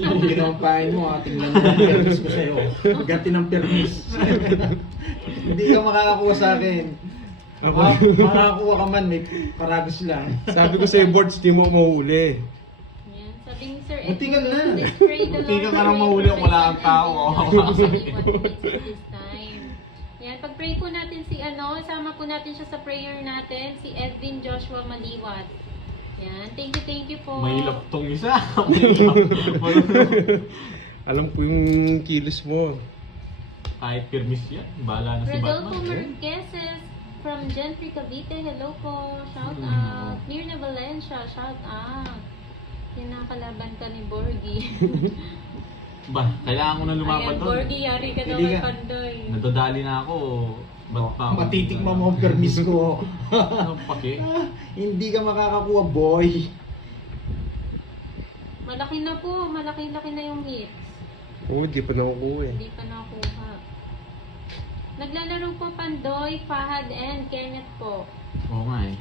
Yung ginampain mo, tingnan mo yung permis ko sa'yo. Ganti ng permis. Hindi ka makakakuha sa akin. Ako, Makakakuha ka man, may karagos lang. sabi ko sa'yo, boards, di mo mahuli. Yan, sabi ni Sir Muntikan na. Let's pray the Muntikan Lord ka nang to mahuli kung wala kang tao. this time. Yan, pag-pray po natin si sama po natin siya sa prayer natin, si Edwin Joshua Maliwat. Yan, thank you po. Mahilap tong isa. Mahilap. Alam ko yung kilos mo. Kahit permis yan, bahala na si Rodolfo Batman. Marqueses from Gentry Cavite, hello po, shout out. Mirna Valencia, shout out. Kinakalaban ka ni Borgie. Ba, kailangan ko na lumaban Ayan, doon. Borgie, yari ka daw Hindi kay ka. Pandoy. Nadadali na ako. Ba't pa ako? Matitikman mo ang permis ko. Ano pake? Hindi ka makakakuha, boy. Malaki na po, malaki-laki na yung hits. Oo, di pa nakukuha eh. Hindi pa nakuha. Naglalaro po Pandoy, Fahad, and Kenneth po. Oo nga eh.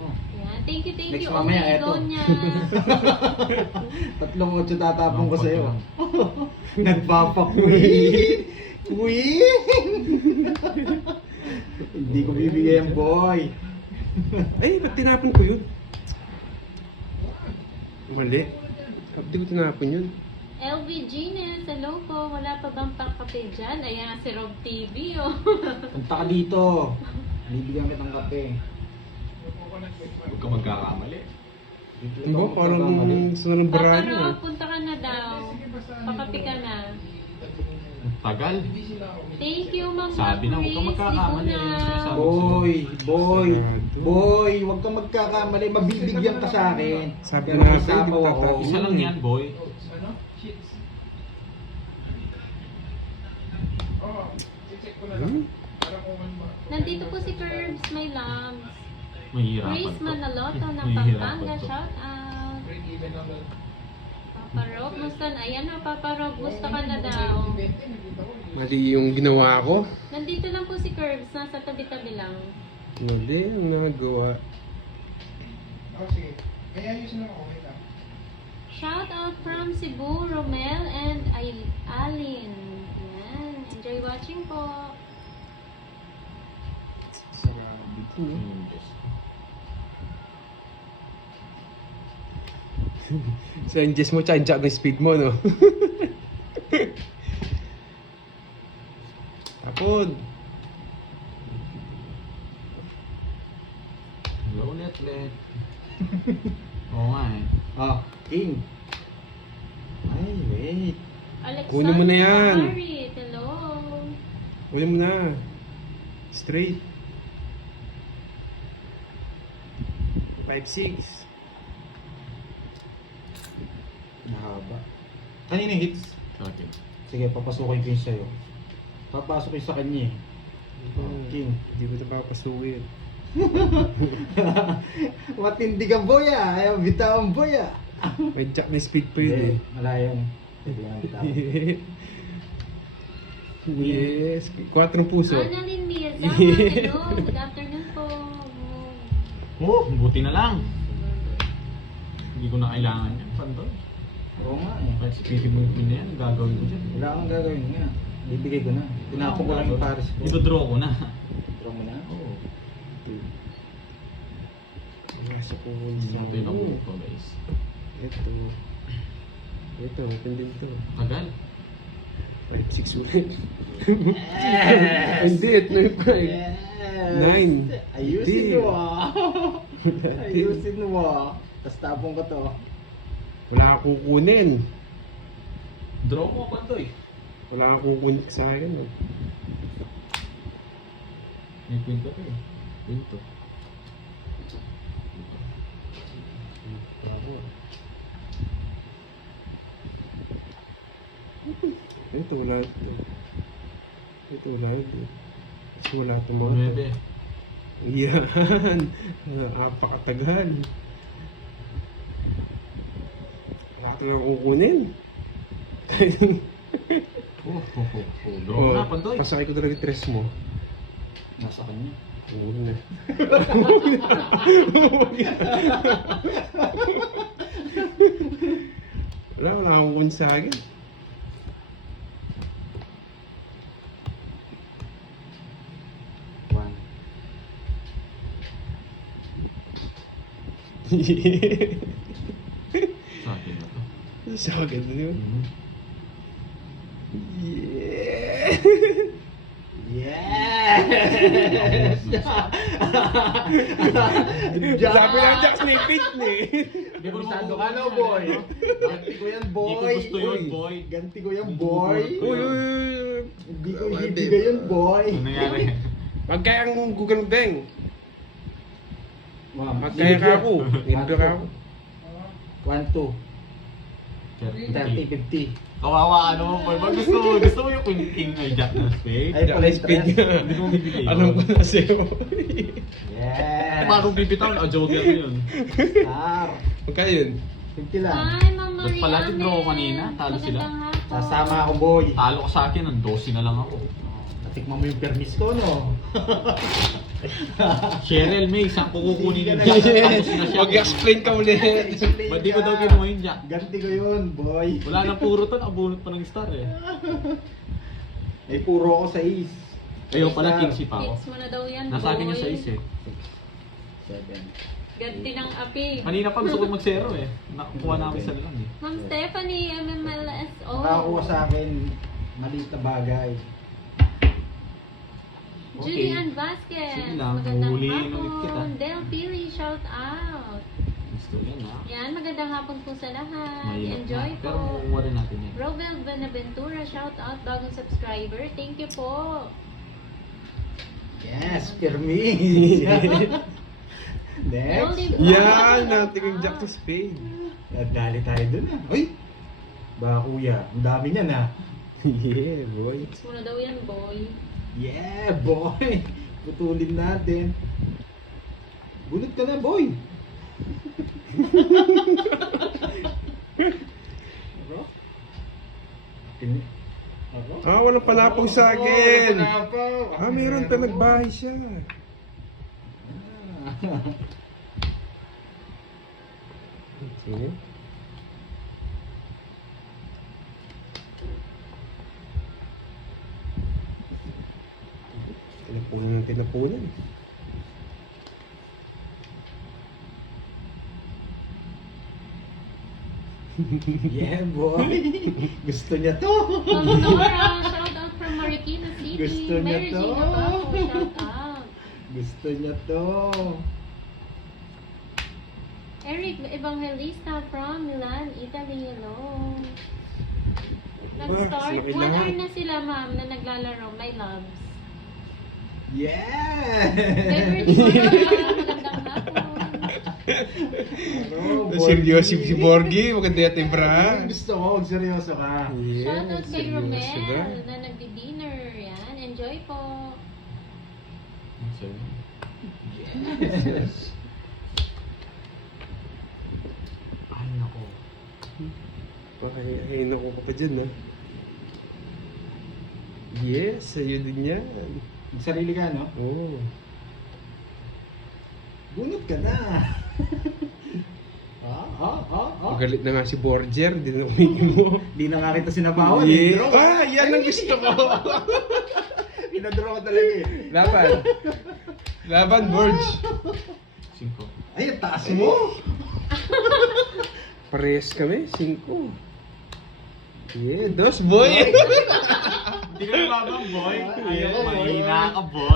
Oh. Yan, thank you, Next okay, mamaya, eto. Donya. 3-8 tatapong ko Lompat sa'yo. lang. Nagpapakwin! Queen! Hindi ko bibigay ang boy. Ay, ba't tinapon ko yun? Mali. Ba't di ko tinapon yun? LV Genius, hello po. Wala pa bang pangkape dyan? Ayan, si Rob TV, oh. Punta ka dito. Bibigyan kita ng kape. Huwag ka magkakamali. Diba, parang gusto na ng Papa baranya Rob, eh. punta ka na daw. Pakape ka na. Tagal. Thank you, Ma'am Sabi na, huwag ka Chris magkakamali. Liguna. Yung sinasabi ko Boy, boy, Sarado. boy, huwag kang magkakamali. Mabibigyan ka sa akin. Sabi Pero na, may sapaw hindi ako. sa'yo. Isa lang yan, boy. Hmm? Nandito po si Curbs, my loves. Mahihirapan Chris to. Manaloto ng Mahihirapan Pampanga, to. shout out. Papa Rob, musta na? Ayan na, Papa Rob, musta ka na daw? Mali yung ginawa ko. Nandito lang po si Curbs, nasa tabi-tabi lang. Mali ang nagawa. Shout out from Cebu, Romel and Alin. Yan. Enjoy watching po. Sarado ito, no? Sa ingest mo, tsaka ng speed mo, no? Tapon. Hello, let. Oo nga eh. Ah, King. Ay, wait. Alexander Kunin mo na yan. Marit, hello. Huli mo na. Straight. 5-6. Nahaba. Kanina hits. Okay. Sige, papasukin ko yun sa'yo. Papasok yun sa kanya eh. King. Hindi ko ito papasukin. Matindi ka boy ah. Ayaw bitawan boy ah. May jack, may speed pa yun eh. Malayo. Hindi lang bitawan. Yes. 4 puso. Annalyn Miyazama, hello. Good afternoon po. Oh, buti na lang. Hindi ko na kailangan yan, Pandoy. Oo nga eh. Kahit speedy mo yun na yan, gagawin ko dyan. Wala kang gagawin nga. Bibigay ko na. Tinapon ko lang yung pares ko. Ito-draw ko na. Draw mo na? Oo. Nasa ko. Ito yung nabuo ko, guys. Ito. Ito, open din to. Tagal. 5-6 ulit. Hindi, ito na yung 5. Nine. Ayusin Hindi. mo ah. Ayusin mo ah. Tapos tapong ko to. Wala kang kukunin. Draw mo, Pandoy. Wala kang kukunin sa akin. No? May kwento ko eh. Kwento. Bravo. Ito, wala ito. Ito, wala ito. Kasi wala ito mga. 9. Yan. Napakatagal. Wala ito na kukunin. Draw mo na, Pandoy. Pasakay ko talaga yung tres mo. Nasa kanya. Oo na. Wala akong kunsagin. One. Sa akin na to. Sa akin na yun. Yeah! Yes! Sabi lang Jack Snipit eh. Kabisado ka na, boy. Ganti ko yan, boy. Hindi ko gusto yun, Uy, boy. Ganti ko yan, boy. Uy. Hindi ko ibibigay yun, boy. Ano nangyari? Magkaya ang Google Bang. Ma'am, Magkaya ka ako. Nindor ako. 1, 2, 30, 50. Kawawa ano, boy. Pag gusto mo yung king ay Jack na spade. Ay, pala yung Speed stress. nga. Hindi mo bibigay yun. Alam ko na sa'yo. Yes! Paano bibitaw na joker na yun? Star. Magkaya yun. 50 lang. Hi, Ma'am Ba't pala din Mariame. ako kanina? Talo sila. Magandang hapon. Sasama ako, boy. Talo ko sa akin, ang 12 na lang ako. Natikman mo yung permis ko, no? Cheryl May, saan ko kukunin yung Yes. Jack? Tapos na siya. Mag-explain ka ulit. Ba't di ko daw kinuha yung Jack? Ganti ko yun, boy. Wala na puro to, nakabunot pa ng star eh. Ay, puro ako sa is. Ayaw pala, king si pa ako. Hits mo na daw yan, Nasa akin boy. yung sa is eh. 7. Ganti ng api. Kanina pa gusto ko mag-zero eh. Nakukuha namin sa lang eh. Ma'am Stephanie, MMLSO. Nakakuha sa akin, maliit na bagay. Julian Vasquez. Sige lang, Magandang huhulihin ulit kita. hapon. Del Pili, shout out. Gusto yan ha. Yan, magandang hapon po sa lahat. Mahirap Enjoy na. po. Pero makukuha rin natin yan. Robel Benaventura, shout out, bagong subscriber. Thank you po. Yes, permis. Next. Olive Yan, Shout natin yung Jack to out. Spade. Dali tayo dun ah. Uy! Ba kuya, ang dami niyan ah. Yeah, boy. Hits mo na daw yan, boy. Yeah, boy! Putulin natin. Bunot ka na, boy! Aro? Aro? Ah, walang panapong sa akin. Oh, panapaw. Ah, meron pa nagbahay siya. Ah. Sige. Tinapunan. Yeah, boy! Gusto niya to! Ma'am Nora, shout out from Marikina City. Gusto niya Mary to. Gina Baco, shout out. Gusto niya to! Eric Evangelista from Milan, Italy. Hello. Nag-start. Sila 1 kailangan. hour na sila, ma'am, na naglalaro. My loves. Yeah! Beverly Mola, magandang hapon. Ano, Seryoso si Borgie, maganda yung bra. Gusto ko, seryoso ka. Shout out kay seryoso Romel ba? na nagdi-dinner. Yan, enjoy po. So, Yes! ay nako. Pakahihin ako ka pa dyan, ha? Yes, sa'yo din yan. Sarili ka, no? Oo. Bunot ka na. Magalit na nga si Borger, hindi na umingin mo. Di na nga kita sinabawan. Yeah. Draw. Ah, yan ang gusto ko. Pinadraw ko talaga eh. Laban. Laban, Borge. 5. Ay, ang taas mo. Parehas kami, 5. Yeah, 2, boy. Hindi ka nalaman, boy. Ayaw ko, boy. Mahina ka, boy.